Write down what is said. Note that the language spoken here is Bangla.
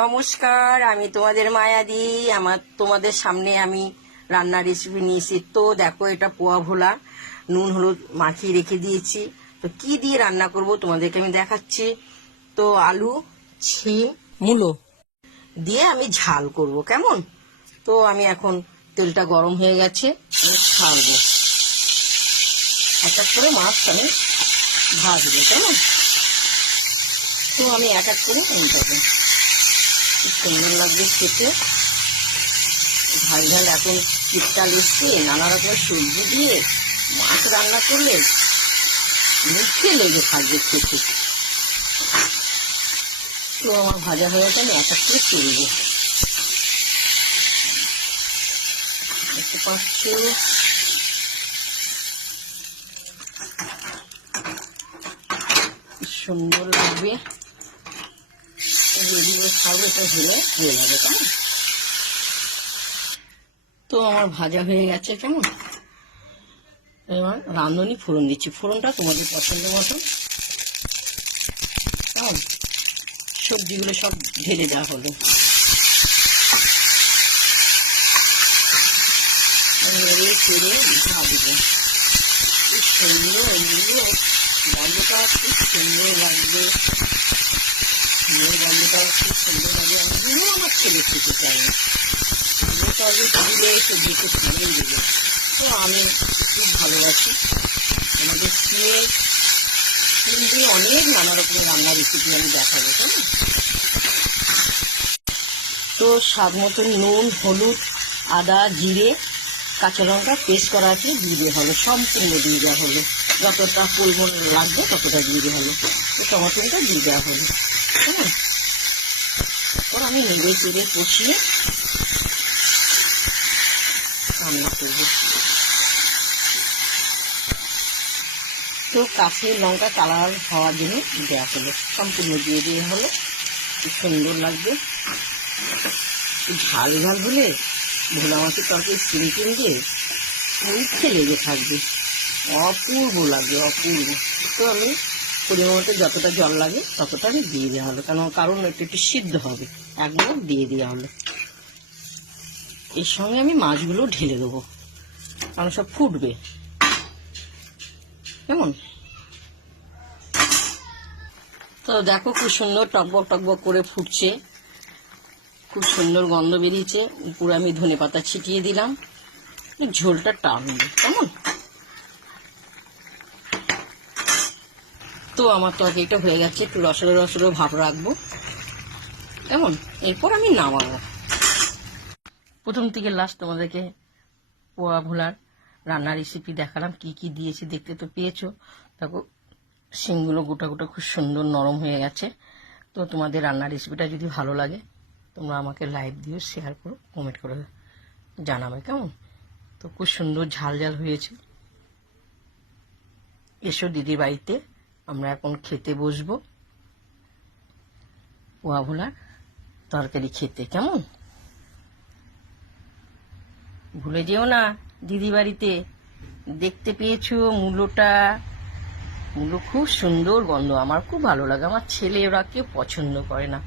নমস্কার, আমি তোমাদের মায়াদি। তোমাদের সামনে আমি রান্নার রেসিপি নিয়েছি। তো দেখো, এটা পোয়া ভোলা নুন হলুদ মাখিয়ে রেখে দিয়েছি। তো কি দিয়ে রান্না করব তোমাদেরকে আমি দেখাচ্ছি। তো আলু, ছিম, মূলো দিয়ে আমি ঝাল করব, কেমন? তো আমি এখন তেলটা গরম হয়ে গেছে, আমি ছাড়বো। এক এক করে মাছ আমি ভাজবো, কেমন? তো আমি এক এক করে উল্টাবো। সুন্দর লাগবে খেতে। ঝাল ঝাল এখন শীতকাল এসছে, নানা রকমের সবজি দিয়ে মাছ রান্না করলে মুখে লেগে থাকবে খেতে। তো আমার ভাজা হয়ে গেছে, আমি এক এক করে তুলবো। দেখতে পাচ্ছ, সুন্দর লাগবে। রেডিও খাবো, এটা হয়ে যাবে, কেমন? তো আমার ভাজা হয়ে গেছে, কেমন? এবার রাঁধুনি ফোড়ন দিচ্ছি। ফোড়নটা তোমাদের পছন্দ মতন, কেমন? সবজিগুলো সব ঢেলে দেওয়া হলো। তেলে ভাজবো। খুব সুন্দর এগুলো গন্ধটা খুব সুন্দর লাগবে। গন্ধটা খুব সুন্দর লাগবে। আমিও আমার ছেলে খেতে চাই না, দিলে সবজিকে ফেলে দেবে। তো আমি খুব ভালোবাসি। আমাদের সিম দিয়ে অনেক নানা রকমের রান্নার রেসিপি আমি দেখাবো, কেমন? তো স্বাদ মতন নুন, হলুদ, আদা, জিরে, কাঁচা লঙ্কা পেস্ট করা আছে দিয়ে দেওয়া হলো। সম্পূর্ণ দিয়ে দেওয়া হলো। যতটা পরিমাণ লাগবে ততটা দিয়ে দেওয়া হলো। তো টমাটোটা দিয়ে দেওয়া হলো, কেমন? ওর আমি নেড়ে চেড়ে কষিয়ে রান্না করবো। তো কাশ্মীর লঙ্কা কালার হওয়ার জন্য দেওয়া হলো। সম্পূর্ণ দিয়ে দেওয়া হলো। খুব সুন্দর লাগবে। ঝাল ঝাল হলে ভোলা মাছের তরকারি চিনি দিয়ে মুখে লেগে থাকবে, অপূর্ব লাগবে, অপূর্ব। তো আমি পরিমাণ মতো যতটা জল লাগে ততটা আমি দিয়ে দেওয়া হলো, কারণ একটু সিদ্ধ হবে। একদম দিয়ে দেওয়া হলো। এর সঙ্গে আমি মাছগুলো ঢেলে দেবো, কারণ সব ফুটবে, কেমন? তো দেখো, খুব সুন্দর টকবক টকবক করে ফুটছে। খুব সুন্দর গন্ধ বেরিয়েছে। উপরে আমি ধনেপাতা ছিটিয়ে দিলাম। ঝোলটা টানবে, কেমন? তো আমার তরকারিটা হয়ে গেছে। একটু রসলো রসলো ভাব রাখবো, কেমন? এরপর আমি নামাবো। প্রথম থেকে লাস্ট তোমাদেরকে পোয়া ভোলার রান্নার রেসিপি দেখালাম। কি কি দিয়েছি দেখতে তো পেয়েছো। দেখো, শিমগুলো গোটা গোটা খুব সুন্দর নরম হয়ে গেছে। তো তোমাদের রান্নার রেসিপিটা যদি ভালো লাগে তোমরা আমাকে লাইক দিও, শেয়ার করো, কমেন্ট করে জানাবে, কেমন? তো খুব সুন্দর ঝাল ঝাল হয়েছে। এসো দিদির বাড়িতে, আমরা এখন খেতে বসবো পোয়া ভোলার তরকারি খেতে, কেমন? ভুলে যেও না দিদি বাড়িতে। দেখতে পেয়েছো মূলোটা? মূলো খুব সুন্দর গন্ধ, আমার খুব ভালো লাগে। আমার ছেলে ওরা কেউ পছন্দ করে না,